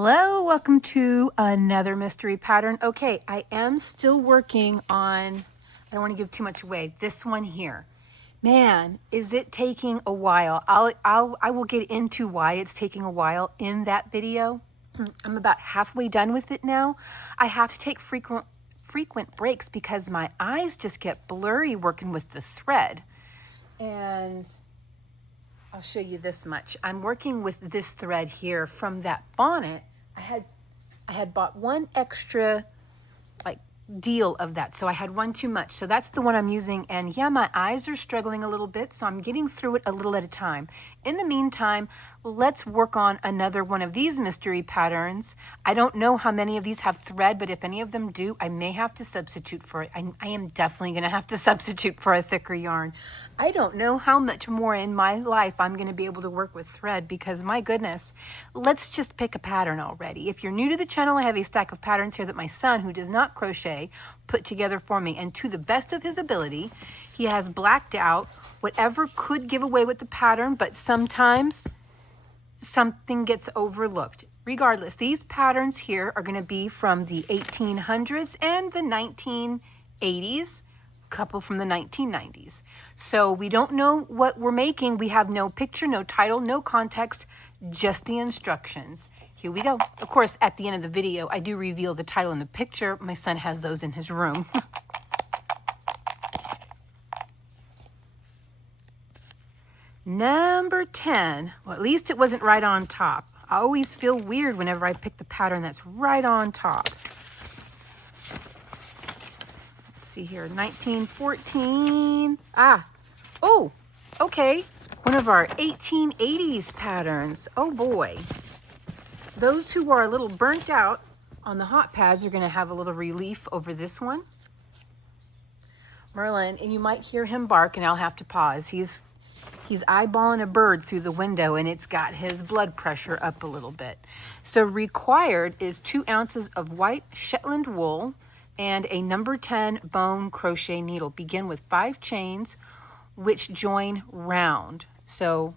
Hello, welcome to another mystery pattern. Okay, I am still working on, I don't want to give too much away, this one here. Man, is it taking a while. I will get into why it's taking a while in that video. I'm about halfway done with it now. I have to take frequent breaks because my eyes just get blurry working with the thread. And I'll show you this much. I'm working with this thread here from that bonnet. I had bought one extra like deal of that, so I had one too much. So that's the one I'm using, and yeah, my eyes are struggling a little bit, so I'm getting through it a little at a time. In the meantime, let's work on another one of these mystery patterns. I don't know how many of these have thread, but if any of them do, I may have to substitute for it. I am definitely going to have to substitute for a thicker yarn. I don't know how much more in my life I'm going to be able to work with thread because, my goodness, let's just pick a pattern already. If you're new to the channel, I have a stack of patterns here that my son, who does not crochet, put together for me. And to the best of his ability, he has blacked out whatever could give away with the pattern, but sometimes something gets overlooked. Regardless, these patterns here are going to be from the 1800s and the 1980s. Couple from the 1990s. So we don't know what we're making. We have no picture, no title, no context, just the instructions. Here we go. Of course, at the end of the video, I do reveal the title and the picture. My son has those in his room. Number 10. Well, at least it wasn't right on top. I always feel weird whenever I pick the pattern that's right on top. Here, 1914. Oh, okay. One of our 1880s patterns. Oh boy. Those who are a little burnt out on the hot pads are going to have a little relief over this one. Merlin, and you might hear him bark, and I'll have to pause. He's eyeballing a bird through the window, and it's got his blood pressure up a little bit. So required is 2 ounces of white Shetland wool and a number 10 bone crochet needle. Begin with 5 chains, which join round. So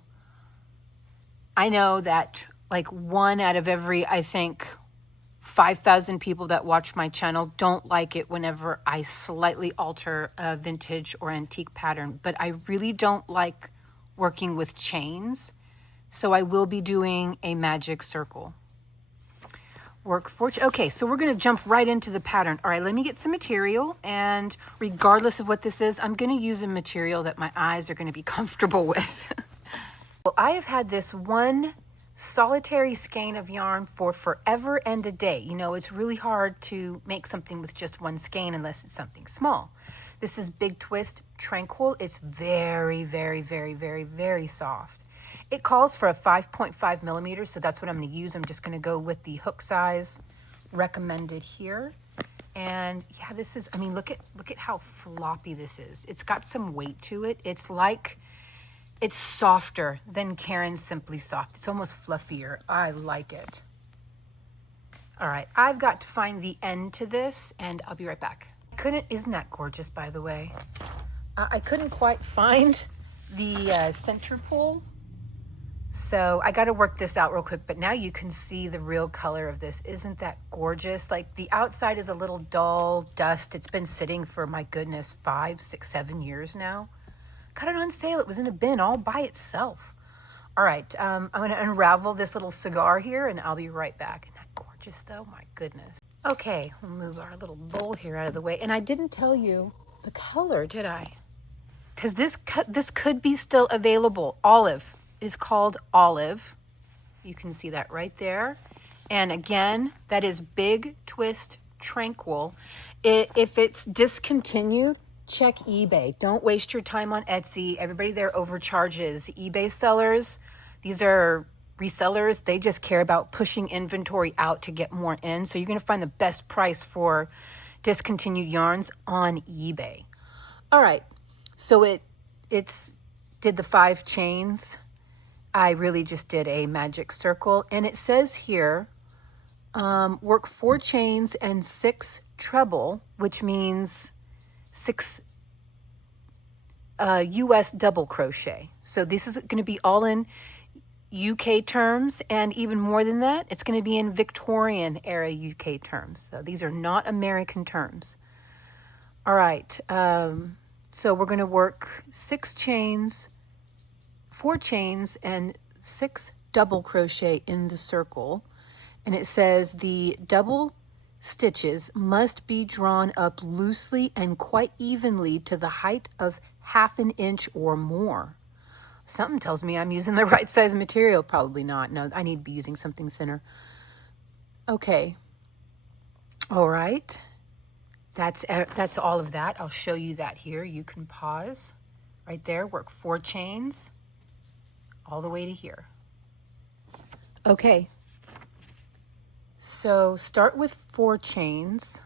I know that like 1 out of every, I think, 5,000 people that watch my channel don't like it whenever I slightly alter a vintage or antique pattern, but I really don't like working with chains. So I will be doing a magic circle. Okay, so we're going to jump right into the pattern. All right, let me get some material, and regardless of what this is, I'm going to use a material that my eyes are going to be comfortable with. Well, I have had this one solitary skein of yarn for forever and a day. You know, it's really hard to make something with just one skein unless it's something small. This is Big Twist Tranquil. It's very, very, very, very, very soft. It calls for a 5.5 millimeters, so that's what I'm going to use. I'm just going to go with the hook size recommended here. And yeah, this is, I mean, look at how floppy this is. It's got some weight to it. It's softer than Karen's Simply Soft. It's almost fluffier. I like it. All right, I've got to find the end to this, and I'll be right back. Isn't that gorgeous, by the way? I couldn't quite find the center pole. So I got to work this out real quick, but now you can see the real color of this. Isn't that gorgeous? Like the outside is a little dull dust. It's been sitting for, my goodness, 5, 6, 7 years now. Got it on sale. It was in a bin all by itself. All right, I'm going to unravel this little cigar here, and I'll be right back. Isn't that gorgeous, though? My goodness. Okay, we'll move our little bowl here out of the way. And I didn't tell you the color, did I? Because this could be still available. Olive. Is called Olive. You can see that right there. And again, that is Big Twist Tranquil. If it's discontinued, check eBay. Don't waste your time on Etsy. Everybody there overcharges. eBay sellers, these are resellers. They just care about pushing inventory out to get more in. So you're going to find the best price for discontinued yarns on eBay. All right. So it's did the 5 chains. I really just did a magic circle, and it says here, work 4 chains and 6 treble, which means 6 US double crochet. So this is going to be all in UK terms, and even more than that, it's going to be in Victorian era UK terms. So these are not American terms. All right, so we're going to work 6 chains, 4 chains, and 6 double crochet in the circle. And it says the double stitches must be drawn up loosely and quite evenly to the height of 1/2 inch or more. Something tells me I'm using the right size material. Probably not. No, I need to be using something thinner. Okay. All right. That's all of that. I'll show you that here. You can pause right there. Work 4 chains all the way to here. Okay. So start with 4 chains.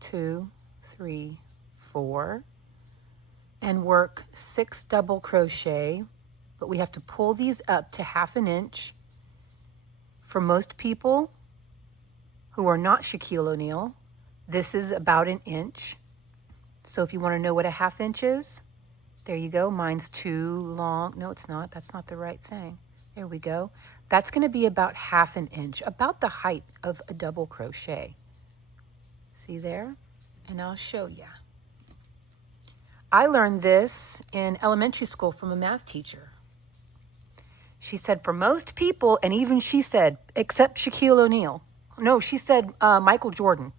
2, 3, 4. And work 6 double crochet, but we have to pull these up to 1/2 inch. For most people who are not Shaquille O'Neal, this is about 1 inch. So if you want to know what a 1/2 inch is, there you go. Mine's too long. No, it's not. That's not the right thing. There we go. That's going to be about 1/2 inch, about the height of a double crochet. See there? And I'll show you. I learned this in elementary school from a math teacher. She said for most people, and even she said, except Shaquille O'Neal. No, she said Michael Jordan,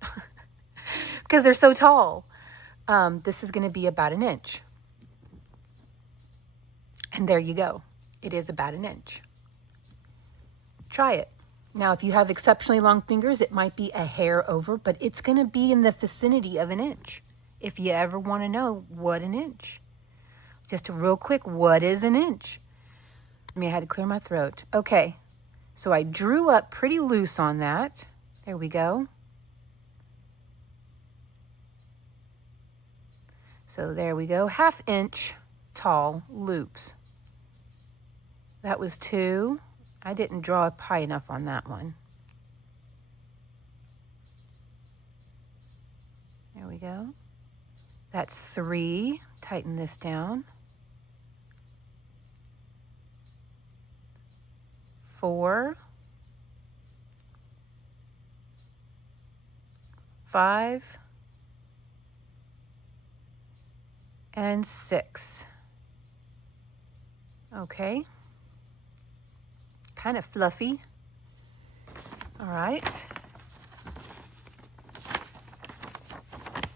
because they're so tall. This is going to be about 1 inch. And there you go. It is about 1 inch. Try it. Now, if you have exceptionally long fingers, it might be a hair over, but it's going to be in the vicinity of 1 inch. If you ever want to know what 1 inch. Just a real quick, what is 1 inch? I had to clear my throat. Okay, so I drew up pretty loose on that. There we go. So there we go, 1/2 inch tall loops. That was 2. I didn't draw up high enough on that one. There we go. That's 3. Tighten this down. 4. 5. And 6. Okay. Kind of fluffy. All right.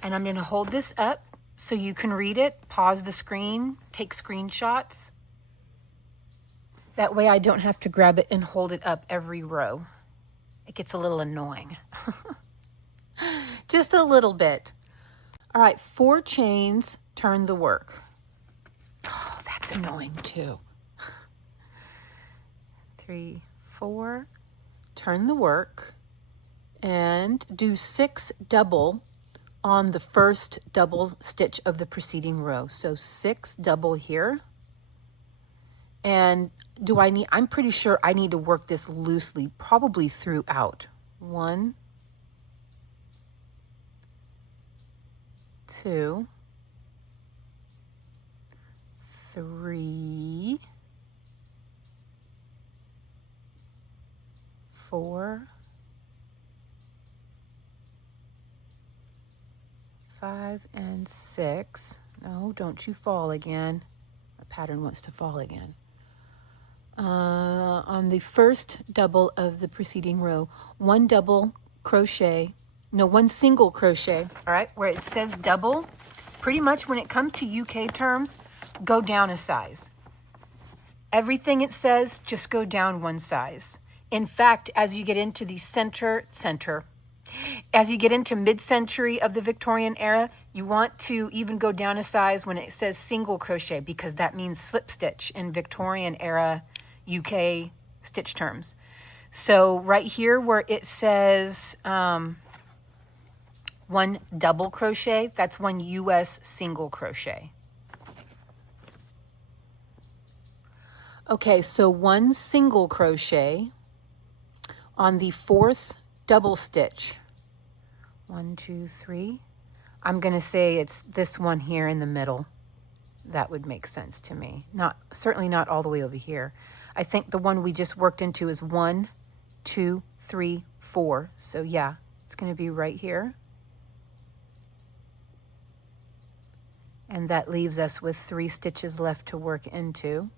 And I'm going to hold this up so you can read it, pause the screen, take screenshots. That way I don't have to grab it and hold it up every row. It gets a little annoying. Just a little bit. All right, 4 chains, turn the work. Oh, that's annoying too. 3, 4, turn the work, and do 6 double on the first double stitch of the preceding row. So 6 double here. And I'm pretty sure I need to work this loosely, probably throughout. 1, 2, 3, 4, 5, and 6. No, don't you fall again. My pattern wants to fall again. On the first double of the preceding row, 1 single crochet, all right, where it says double. Pretty much when it comes to UK terms, go down a size. Everything it says, just go down 1 size. In fact, as you get into the as you get into mid-century of the Victorian era, you want to even go down a size when it says single crochet, because that means slip stitch in Victorian era UK stitch terms. So right here where it says 1 double crochet, that's 1 US single crochet. Okay, so 1 single crochet on the 4th double stitch. 1, 2, 3. I'm going to say it's this one here in the middle. that would make sense to me. Certainly not all the way over here. I think the one we just worked into is 1, 2, 3, 4. So yeah, it's going to be right here. And that leaves us with 3 stitches left to work into.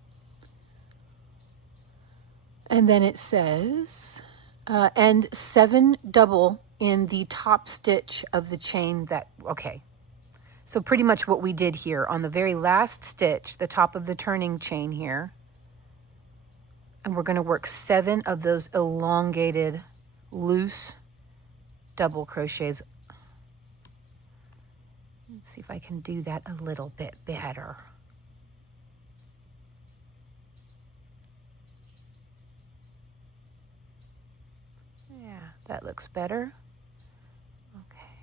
And then it says, and 7 double in the top stitch of the chain that, okay. So pretty much what we did here on the very last stitch, the top of the turning chain here, and we're going to work 7 of those elongated, loose double crochets. Let's see if I can do that a little bit better. Yeah, that looks better. Okay.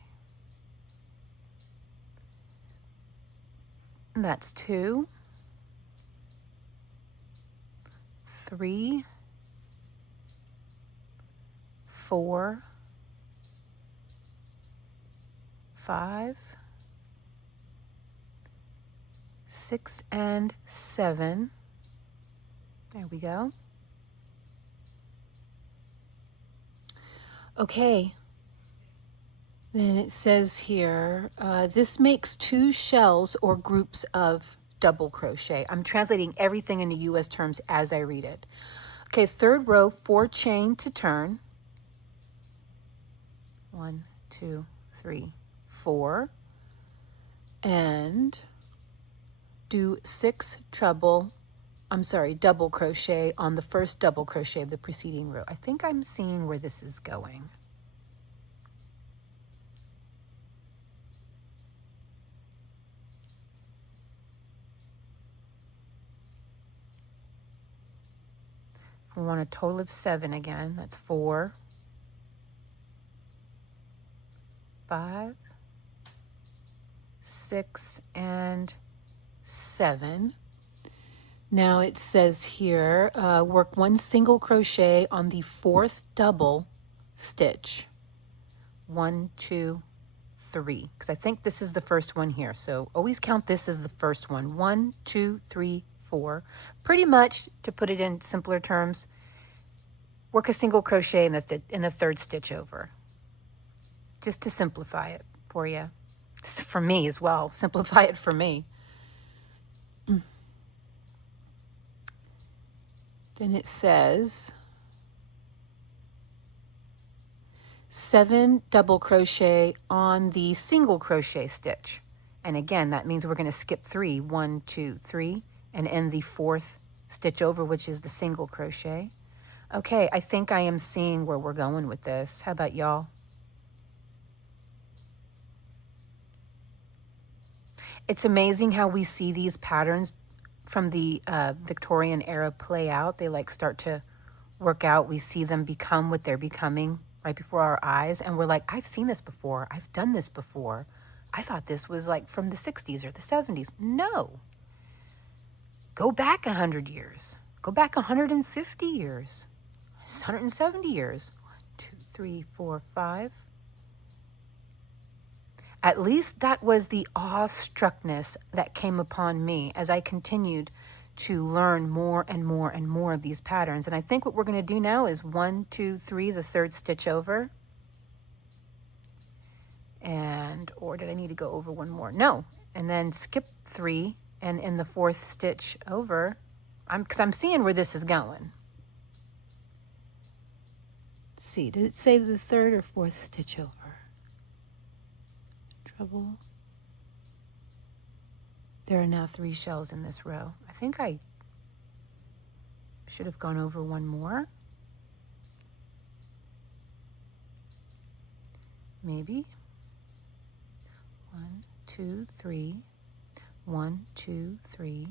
And that's 2, 3, 4, 5, 6, and 7. There we go. Okay. Then it says here, this makes 2 shells or groups of double crochet. I'm translating everything into US terms as I read it. Okay, 3rd row, 4 chain to turn. 1, 2, 3, 4. And do 6 double crochet on the first double crochet of the preceding row. I think I'm seeing where this is going. We want a total of 7 again. That's 4, 5, 6, and 7. Now it says here, work 1 single crochet on the 4th double stitch. 1, 2, 3. Because I think this is the first one here. So always count this as the first one. 1, 2, 3, 4. Pretty much, to put it in simpler terms, work a single crochet in the 3rd stitch over. Just to simplify it for you. For me as well. Simplify it for me. Then it says 7 double crochet on the single crochet stitch. And again, that means we're going to skip 3. 1, 2, 3, and end the 4th stitch over, which is the single crochet. Okay, I think I am seeing where we're going with this. How about y'all? It's amazing how we see these patterns from the Victorian era play out. They like start to work out. We see them become what they're becoming right before our eyes. And we're like, I've seen this before. I've done this before. I thought this was like from the 60s or the 70s. No. Go back 100 years. Go back 150 years. 170 years. 1, 2, 3, 4, 5. At least that was the awestruckness that came upon me as I continued to learn more and more and more of these patterns. And I think what we're going to do now is 1, 2, 3, the 3rd stitch over. And, or did I need to go over one more? No. And then skip 3 and in the 4th stitch over. Because I'm seeing where this is going. Let's see, did it say the 3rd or 4th stitch over? Trouble. There are now 3 shells in this row. I think I should have gone over one more. Maybe. 1, 2, 3. 1, 2, 3.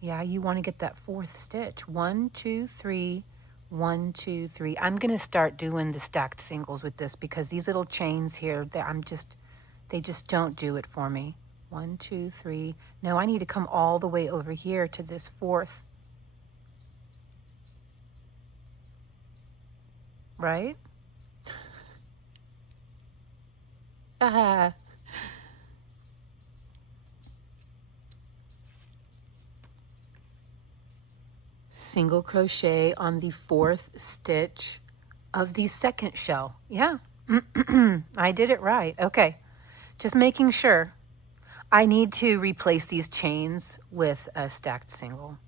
Yeah, you want to get that 4th stitch. 1, 2, 3. 1, 2, 3. I'm going to start doing the stacked singles with this because these little chains here, they just don't do it for me. 1, 2, 3. No, I need to come all the way over here to this 4th. Right? single crochet on the 4th stitch of the 2nd shell. Yeah, I did it right. Okay, just making sure. I need to replace these chains with a stacked single.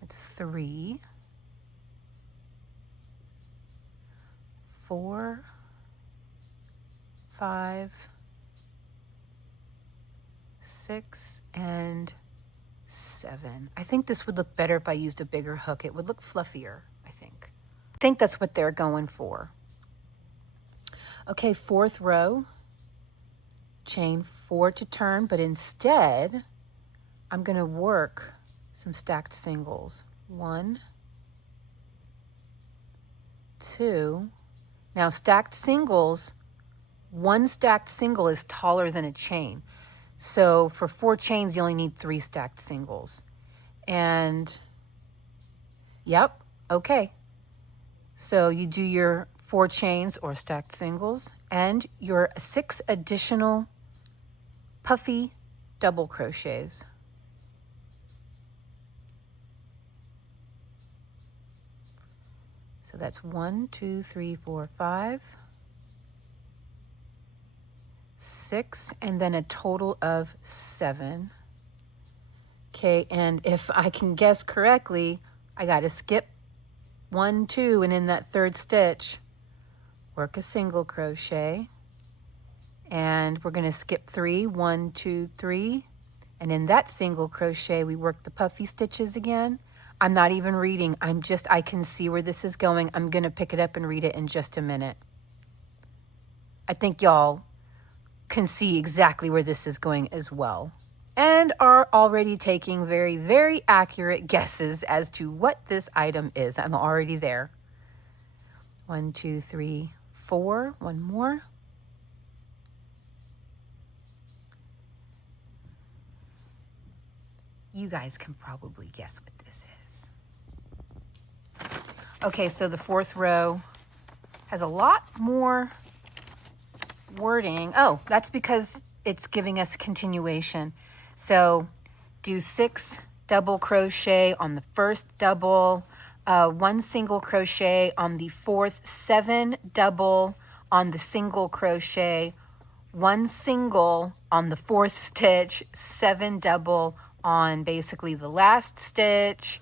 That's 3, 4, 5, 6, and 7. I think this would look better if I used a bigger hook. It would look fluffier, I think. I think that's what they're going for. Okay, 4th row, chain 4 to turn, but instead I'm going to work some stacked singles. 1, 2. Now stacked singles, one stacked single is taller than a chain. So for 4 chains, you only need 3 stacked singles. And yep, okay. So you do your 4 chains or stacked singles and your 6 additional puffy double crochets. So that's 1, 2, 3, 4, 5, 6, and then a total of 7. Okay, and if I can guess correctly, I got to skip 1, 2, and in that 3rd stitch, work a single crochet. And we're going to skip 3, 1, 2, 3. And in that single crochet, we work the puffy stitches again. I'm not even reading. I can see where this is going. I'm going to pick it up and read it in just a minute. I think y'all can see exactly where this is going as well, and are already taking very, very accurate guesses as to what this item is. I'm already there. 1, 2, 3, 4. One more. You guys can probably guess what this is. Okay, so the 4th row has a lot more wording. Oh, that's because it's giving us continuation. So do 6 double crochet on the 1st double, 1 single crochet on the 4th, 7 double on the single crochet, 1 single on the 4th stitch, 7 double on basically the last stitch.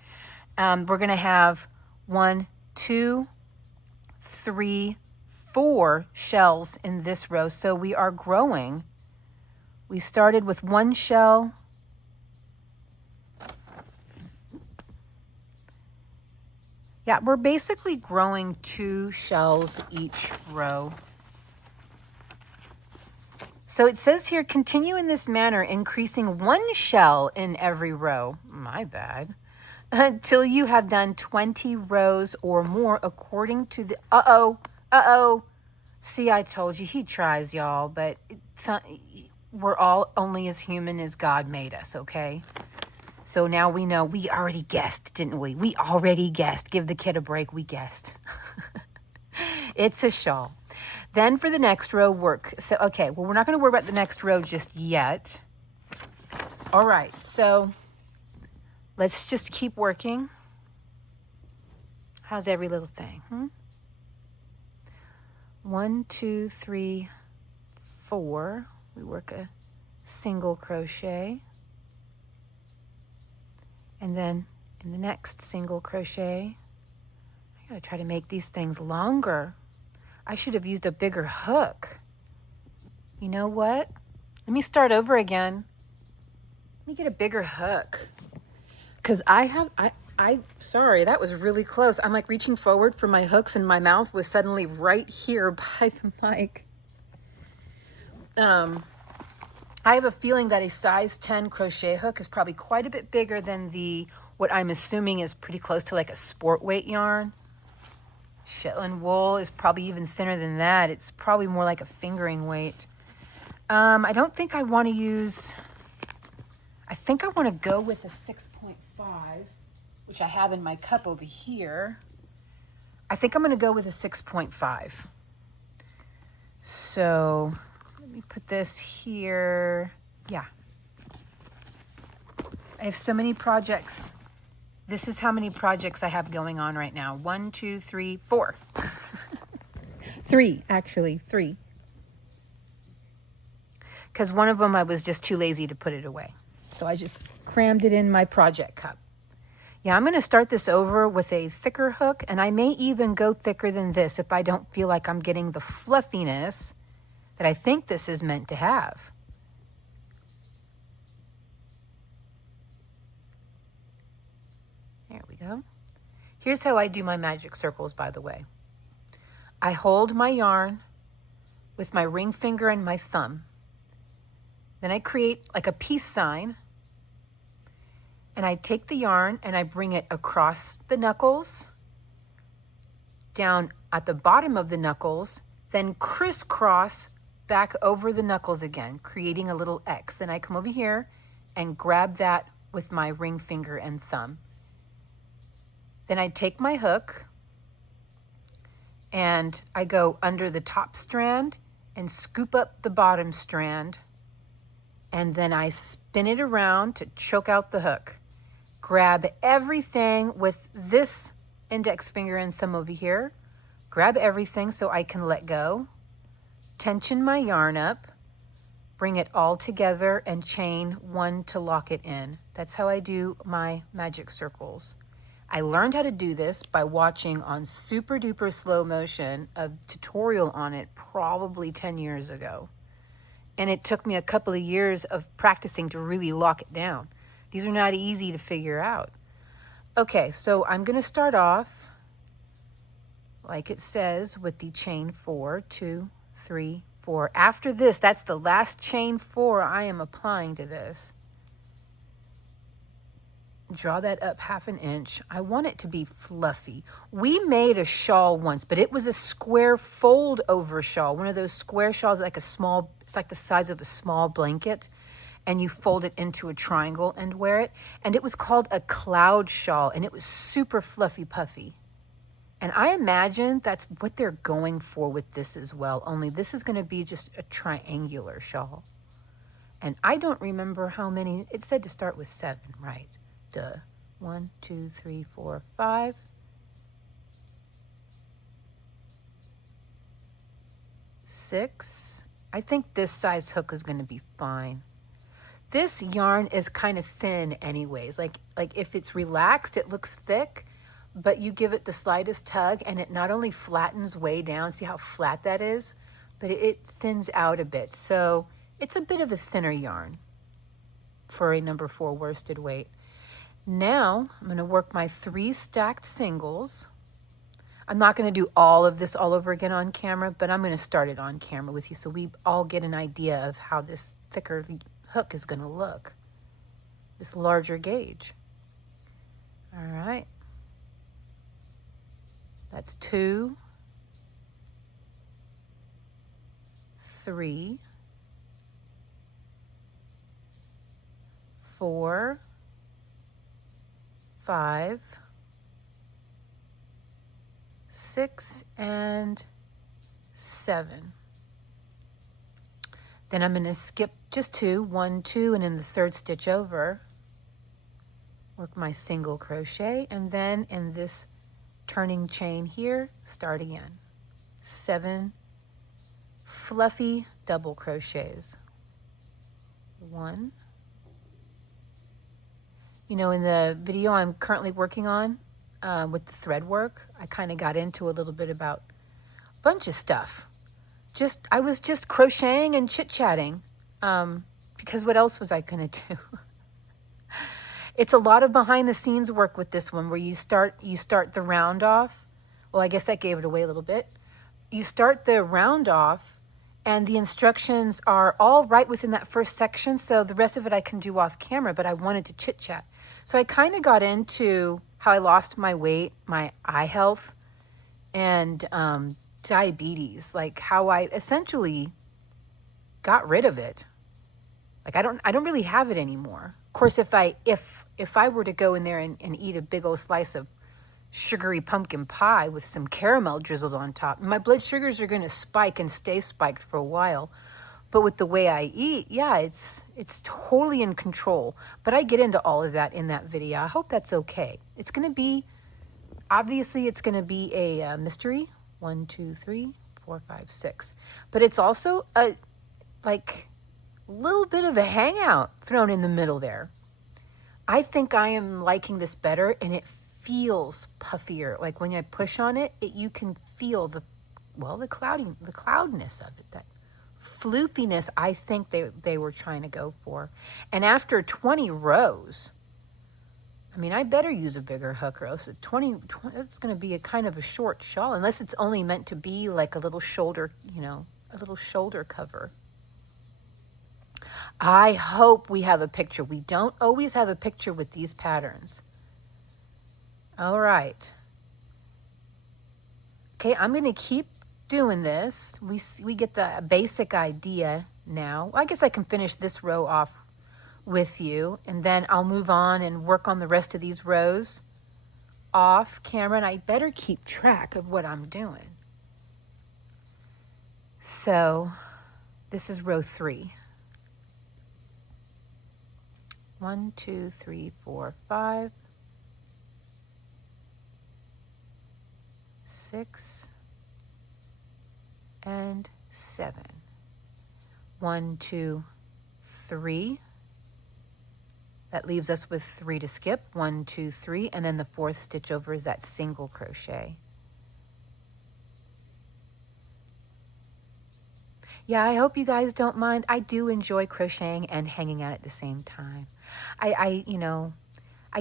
We're going to have 1, 2, 3, 4 shells in this row. So we are growing. We started with 1 shell. Yeah, we're basically growing 2 shells each row. So it says here, continue in this manner, increasing 1 shell in every row. My bad. Until you have done 20 rows or more according to the... Uh-oh. See, I told you. He tries, y'all, but we're all only as human as God made us, okay? So now we know. We already guessed, didn't we? We already guessed. Give the kid a break. We guessed. It's a shawl. Then for the next row, work. So, okay, well, we're not going to worry about the next row just yet. All right, so let's just keep working. How's every little thing? 1, 2, 3, 4. We work a single crochet. And then in the next single crochet, I gotta try to make these things longer. I should have used a bigger hook. You know what? Let me start over again. Let me get a bigger hook. Because sorry, that was really close. I'm like reaching forward for my hooks and my mouth was suddenly right here by the mic. I have a feeling that a size 10 crochet hook is probably quite a bit bigger than what I'm assuming is pretty close to like a sport weight yarn. Shetland wool is probably even thinner than that. It's probably more like a fingering weight. I don't think I want to use... I think I want to go with a 6.5, which I have in my cup over here. I think I'm going to go with a 6.5. So Let me put this here. Yeah. I have so many projects. This is how many projects I have going on right now. 1, 2, 3, 4. 3, actually, 3. Because one of them I was just too lazy to put it away. So I just crammed it in my project cup. Yeah, I'm going to start this over with a thicker hook, and I may even go thicker than this if I don't feel like I'm getting the fluffiness that I think this is meant to have. There we go. Here's how I do my magic circles, by the way. I hold my yarn with my ring finger and my thumb. Then I create like a peace sign, and I take the yarn and I bring it across the knuckles, down at the bottom of the knuckles, then crisscross back over the knuckles again, creating a little X. Then I come over here and grab that with my ring finger and thumb. Then I take my hook and I go under the top strand and scoop up the bottom strand, and then I spin it around to choke out the hook. Grab everything with this index finger and thumb over here. Grab everything so I can let go. Tension my yarn up. Bring it all together and chain 1 to lock it in. That's how I do my magic circles. I learned how to do this by watching on super duper slow motion a tutorial on it probably 10 years ago. And it took me a couple of years of practicing to really lock it down. These are not easy to figure out. Okay, so I'm going to start off like it says with the chain 4, 2, 3, 4. After this, that's the last chain 4 I am applying to this. Draw that up 1/2 inch. I want it to be fluffy. We made a shawl once, but it was a square fold over shawl. One of those square shawls, like a small, it's like the size of a small blanket, and you fold it into a triangle and wear it. And it was called a cloud shawl, and it was super fluffy puffy. And I imagine that's what they're going for with this as well, only this is going to be just a triangular shawl. And I don't remember how many, it said to start with 7, right? Duh. 1, 2, 3, 4, 5. 6. I think this size hook is going to be fine. This yarn is kind of thin anyways. Like if it's relaxed, it looks thick, but you give it the slightest tug and it not only flattens way down, see how flat that is, but it thins out a bit. So it's a bit of a thinner yarn for a number 4 worsted weight. Now I'm going to work my 3 stacked singles. I'm not going to do all of this all over again on camera, but I'm going to start it on camera with you so we all get an idea of how this thicker hook is going to look, this larger gauge. All right. That's 2, 3, 4, 5, 6, and 7. Then I'm going to skip just 2, 1, 2, and in the 3rd stitch over, work my single crochet, and then in this turning chain here, start again. 7 fluffy double crochets. 1. You know, in the video I'm currently working on with the thread work, I kind of got into a little bit about a bunch of stuff. I was just crocheting and chit-chatting because what else was I going to do? It's a lot of behind the scenes work with this one where you start the round off. Well, I guess that gave it away a little bit. You start the round off and the instructions are all right within that first section. So the rest of it I can do off camera, but I wanted to chit chat. So I kind of got into how I lost my weight, my eye health, and diabetes, like how I essentially got rid of it. Like I don't really have it anymore. Of course, if I were to go in there and eat a big old slice of sugary pumpkin pie with some caramel drizzled on top, my blood sugars are going to spike and stay spiked for a while. But with the way I eat, yeah, it's totally in control. But I get into all of that in that video. I hope that's okay. It's going to be, obviously, it's going to be a mystery. 1, 2, 3, 4, 5, 6. But it's also a like little bit of a hangout thrown in the middle there. I think I am liking this better, and it feels puffier. Like when I push on it, you can feel the cloudness of it, that floofiness I think they were trying to go for. And after 20 rows, I mean, I better use a bigger hook, or else 20 it's going to be a kind of a short shawl, unless it's only meant to be like a little shoulder, a little shoulder cover. I hope we have a picture. We don't always have a picture with these patterns. All right. Okay, I'm going to keep doing this. We get the basic idea now. I guess I can finish this row off with you, and then I'll move on and work on the rest of these rows off camera, and I better keep track of what I'm doing. So this is row 3. 1, 2, 3, 4, 5, 6, and 7. 1, 2, 3. That leaves us with 3 to skip. 1, 2, 3, and then the 4th stitch over is that single crochet. Yeah, I hope you guys don't mind. I do enjoy crocheting and hanging out at the same time. I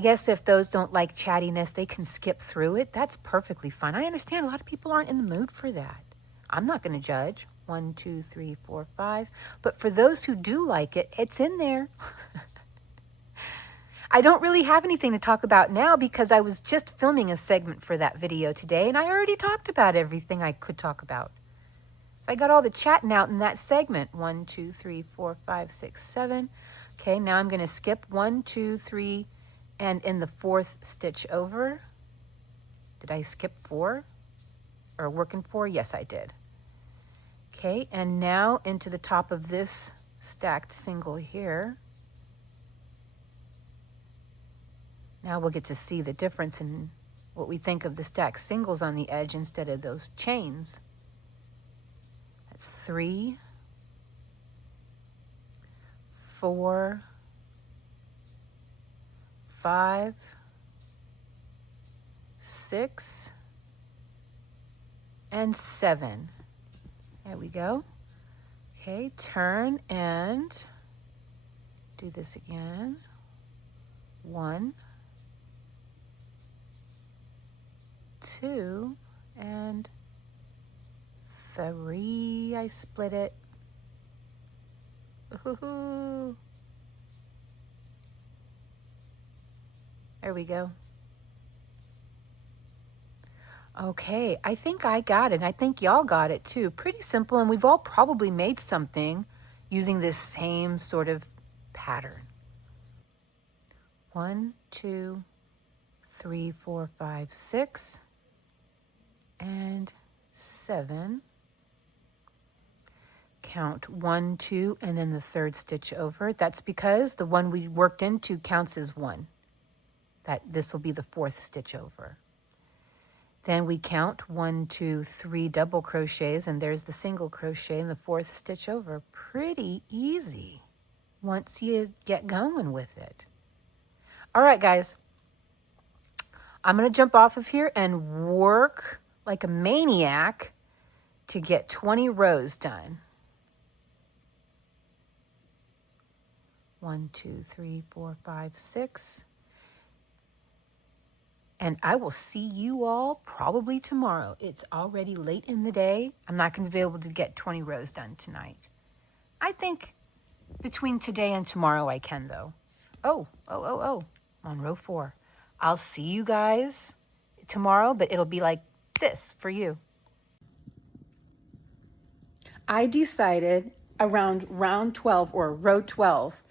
guess if those don't like chattiness, they can skip through it. That's perfectly fine. I understand a lot of people aren't in the mood for that. I'm not going to judge. 1, 2, 3, 4, 5. But for those who do like it, it's in there. I don't really have anything to talk about now because I was just filming a segment for that video today, and I already talked about everything I could talk about. So I got all the chatting out in that segment. 1, 2, 3, 4, 5, 6, 7. Okay, now I'm going to skip 1, 2, 3, and in the 4th stitch over. Did I skip 4? Or working 4? Yes, I did. Okay, and now into the top of this stacked single here. Now we'll get to see the difference in what we think of the stacked singles on the edge instead of those chains. That's 3, 4, 5, 6, and 7. There we go. Okay, turn and do this again. 1, 2, and 3. I split it. Ooh. There we go. Okay, I think I got it. I think y'all got it too. Pretty simple, and we've all probably made something using this same sort of pattern. 1, 2, 3, 4, 5, 6, and 7. Count 1, 2, and then the 3rd stitch over. That's because the one we worked into counts as 1. This will be the 4th stitch over. Then we count 1, 2, 3 double crochets, and there's the single crochet in the 4th stitch over. Pretty easy once you get going with it. All right, guys, I'm going to jump off of here and work like a maniac to get 20 rows done. 1, 2, 3, 4, 5, 6. And I will see you all probably tomorrow. It's already late in the day. I'm not going to be able to get 20 rows done tonight. I think between today and tomorrow I can, though. Oh, I'm on row 4. I'll see you guys tomorrow, but it'll be like this for you. I decided around round 12 or row 12,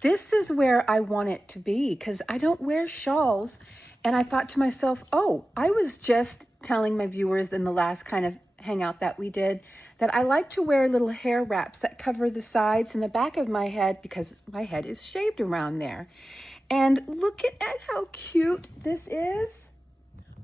this is where I want it to be because I don't wear shawls. And I thought to myself, oh, I was just telling my viewers in the last kind of hangout that we did that I like to wear little hair wraps that cover the sides and the back of my head because my head is shaved around there. And look at how cute this is.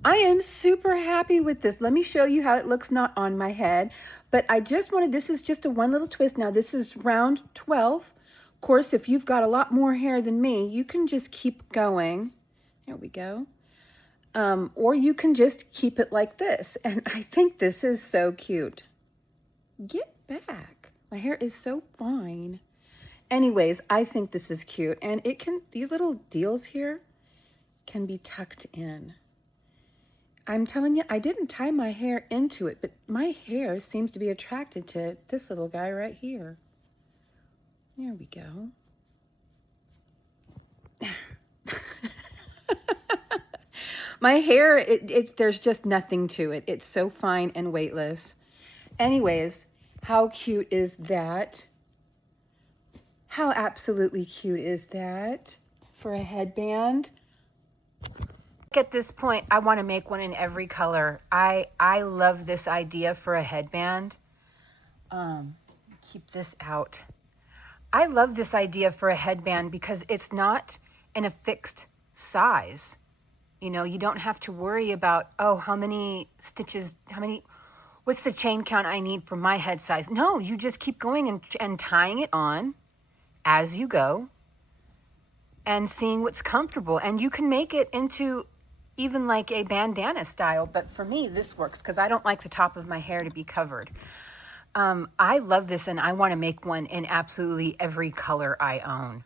I am super happy with this. Let me show you how it looks not on my head, but I just wanted, this is just a one little twist. Now this is round 12. Of course, if you've got a lot more hair than me, you can just keep going. There we go. Or you can just keep it like this. And I think this is so cute. Get back. My hair is so fine. Anyways, I think this is cute. And it can, these little deals here can be tucked in. I'm telling you, I didn't tie my hair into it, but my hair seems to be attracted to this little guy right here. There we go. My hair, there's just nothing to it. It's so fine and weightless. Anyways, how cute is that? How absolutely cute is that for a headband? At this point, I want to make one in every color. I love this idea for a headband. Keep this out. I love this idea for a headband because it's not in a fixed size. You know, you don't have to worry about, oh, how many stitches, what's the chain count I need for my head size? No, you just keep going and tying it on as you go and seeing what's comfortable. And you can make it into even like a bandana style, but for me, this works because I don't like the top of my hair to be covered. I love this and I want to make one in absolutely every color I own.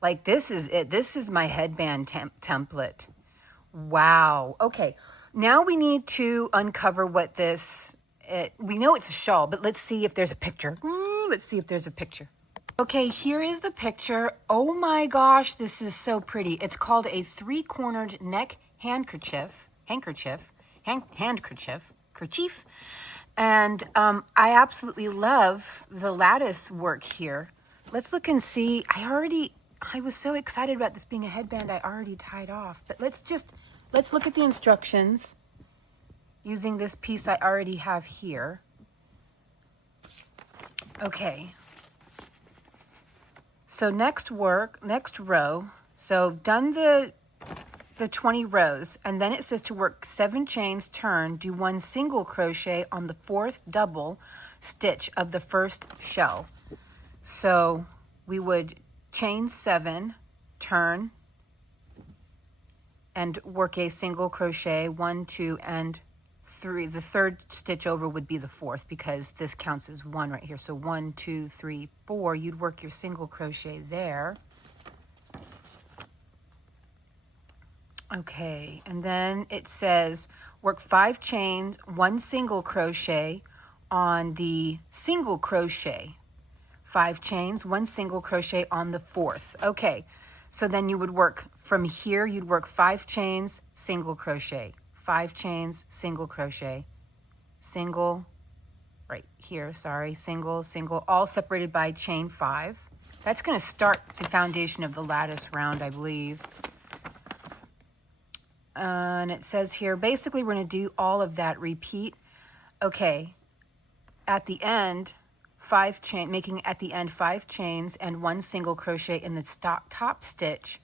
Like this is it. This is my headband template. Wow. Okay. Now we need to uncover what this, we know it's a shawl, but let's see if there's a picture. Let's see if there's a picture. Okay, here is the picture. Oh my gosh, this is so pretty. It's called a 3-cornered neck handkerchief. And I absolutely love the lattice work here. Let's look and see. I was so excited about this being a headband, I already tied off. But let's look at the instructions using this piece I already have here. Okay. So next row. So done the 20 rows, and then it says to work 7 chains, turn, do 1 single crochet on the 4th double stitch of the first shell. So we would chain 7, turn, and work a single crochet, 1, 2, and 3. The 3rd stitch over would be the 4th because this counts as 1 right here. So 1, 2, 3, 4. You'd work your single crochet there. Okay, and then it says work 5 chains, 1 single crochet on the single crochet. 5 chains, 1 single crochet on the 4th. Okay, so then you would work from here, you'd work 5 chains, single crochet, 5 chains, single crochet, single, right here, sorry, single, single, all separated by chain 5. That's going to start the foundation of the lattice round, I believe. And it says here, basically we're going to do all of that, repeat. Okay, at the end, 5 chain, making at the end 5 chains and 1 single crochet in the top stitch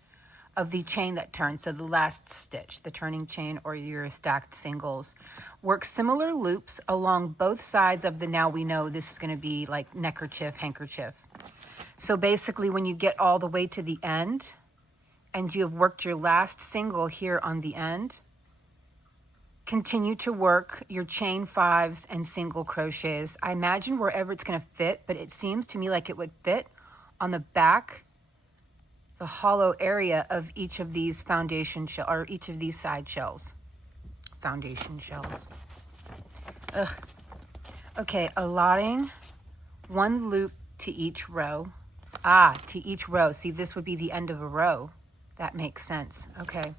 of the chain that turns. So the last stitch, the turning chain or your stacked singles. Work similar loops along both sides of the, now we know this is going to be like neckerchief, handkerchief. So basically when you get all the way to the end, and you have worked your last single here on the end, continue to work your chain 5s and single crochets. I imagine wherever it's going to fit, but it seems to me like it would fit on the back, the hollow area of each of these foundation shell, or each of these side shells, foundation shells. Ugh. Okay, allotting 1 loop to each row. To each row. See, this would be the end of a row. That makes sense. Okay.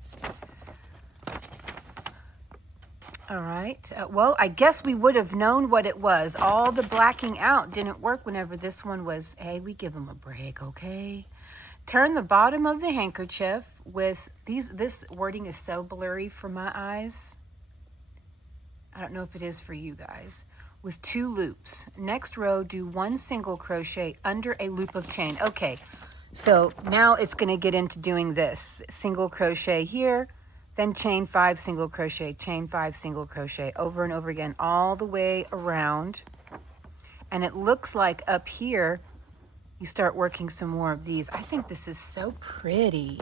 All right. Well, I guess we would have known what it was. All the blacking out didn't work whenever this one was, hey, we give them a break, okay? Turn the bottom of the handkerchief with these, this wording is so blurry for my eyes. I don't know if it is for you guys. with 2 loops. Next row, do 1 single crochet under a loop of chain. Okay, so now it's going to get into doing this. Single crochet here, then chain 5, single crochet, chain 5, single crochet, over and over again, all the way around. And it looks like up here, you start working some more of these. I think this is so pretty.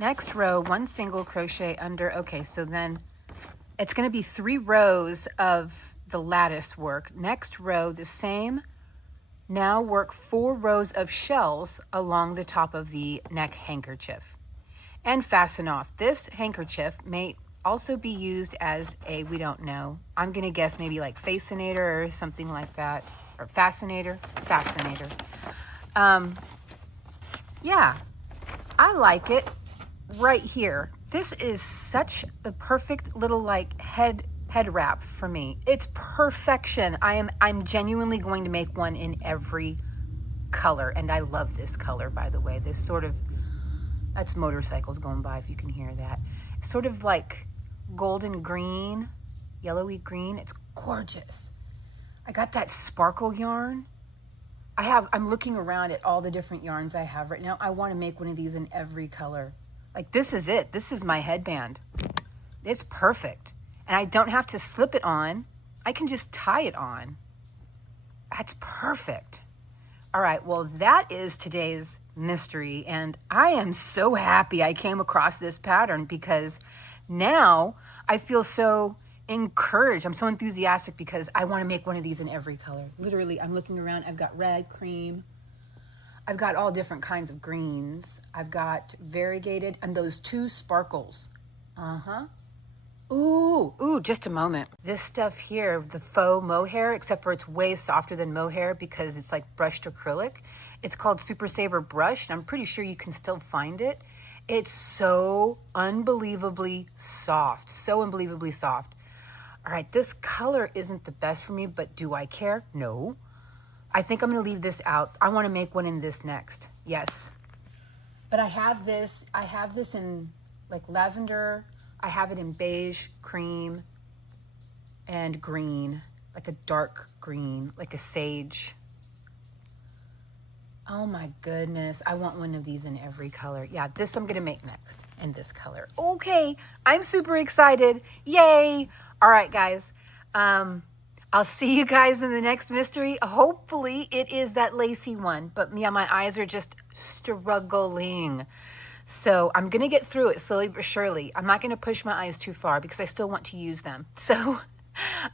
Next row, 1 single crochet under. Okay, so then it's going to be 3 rows of the lattice work. Next row, the same. Now work 4 rows of shells along the top of the neck handkerchief and fasten off. This handkerchief may also be used as a, we don't know, I'm going to guess maybe like fascinator or something like that, or fascinator. Yeah, I like it. Right here, this is such a perfect little like head wrap for me. It's perfection. I'm genuinely going to make one in every color, and I love this color, by the way. This sort of, that's motorcycles going by if you can hear that. Sort of like golden green, yellowy green. It's gorgeous. I got that sparkle yarn. I'm looking around at all the different yarns I have right now. I want to make one of these in every color. Like, this is it. This is my headband. It's perfect. And I don't have to slip it on. I can just tie it on. That's perfect. All right, well, that is today's mystery. And I am so happy I came across this pattern, because now I feel so encouraged. I'm so enthusiastic because I want to make one of these in every color. Literally, I'm looking around. I've got red, cream. I've got all different kinds of greens. I've got variegated, and those 2 sparkles. Ooh, just a moment. This stuff here, the faux mohair, except for it's way softer than mohair because it's like brushed acrylic. It's called Super Saver Brushed. I'm pretty sure you can still find it. It's so unbelievably soft, so unbelievably soft. All right, this color isn't the best for me, but do I care? No. I think I'm gonna leave this out. I wanna make one in this next, yes. But I have this in like lavender. I have it in beige, cream, and green, like a dark green, like a sage. Oh my goodness, I want one of these in every color. Yeah, this I'm gonna make next in this color. Okay, I'm super excited, yay. All right, guys. I'll see you guys in the next mystery. Hopefully it is that lacy one, but yeah, my eyes are just struggling. So I'm going to get through it slowly but surely. I'm not going to push my eyes too far because I still want to use them. So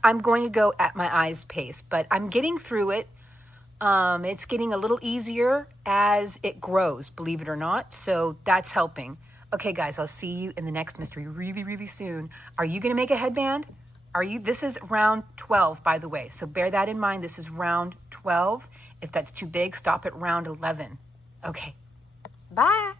I'm going to go at my eyes pace, but I'm getting through it. It's getting a little easier as it grows, believe it or not. So that's helping. Okay, guys, I'll see you in the next mystery really, really soon. Are you going to make a headband? This is round 12, by the way. So bear that in mind. This is round 12. If that's too big, stop at round 11. Okay. Bye.